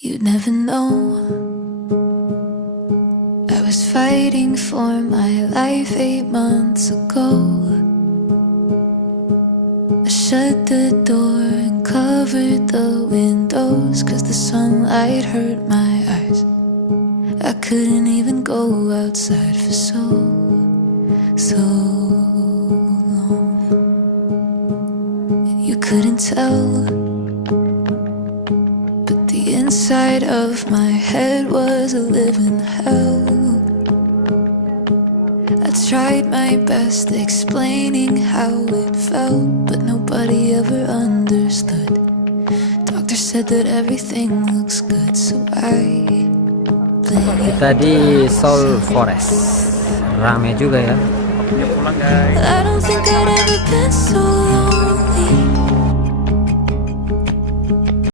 You'd never know. I was fighting for my life 8 months ago. I shut the door and covered the windows, 'cause the sunlight hurt my eyes. I couldn't even go outside for so long. And you couldn't tell, but the inside of my head was a living hell. I tried my best explaining how it felt, but nobody ever understood. Doctor said that everything looks good, so I blame. Kita di Seoul Forest, rame juga ya. I don't think I'd ever been so long